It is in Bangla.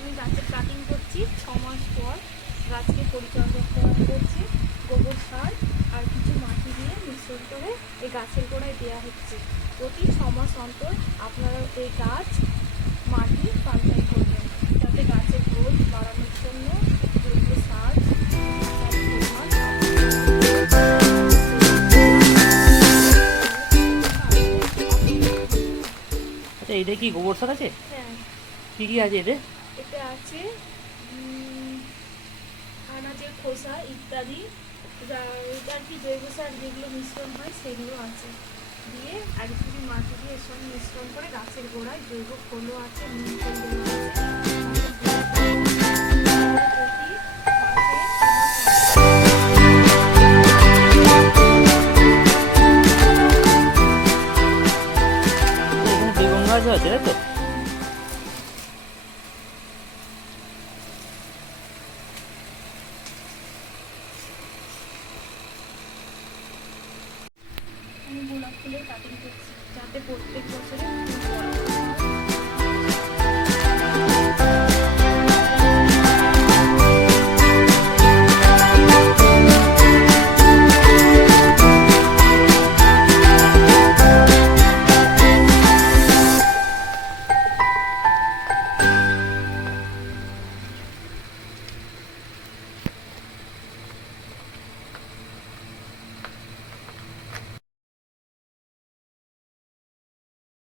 আমি গাছের কাটিং করছি ছ মাস পর গাছকে পরিচর্যা করছি গোবর সার আর কিছু মাটি দিয়ে মিশ্রণ করে এই গাছের গোড়ায় দেওয়া হচ্ছে। প্রতি ছ মাস অন্তর আপনারা এই গাছ মাটি পাল্টাই করবেন। যাতে গাছের গ্রোথ বাড়ানোর জন্য জৈব সার আচ্ছা এটা কি গোবর সার আছে? হ্যাঁ। কি কি আছে এতে? এতে আছে আনাজের খোসা ইত্যাদি। আর কি জৈব সার যেগুলো মিশ্রণ হয় সেগুলো আছে। দিয়ে আর কিছু মাটি দিয়ে এসব মিশ্রণ করে গাছের গোড়ায় জৈব খোলও আছে আছে। আছে, তাই তো? খুলে তাদেরকে যাতে প্রত্যেক বছরে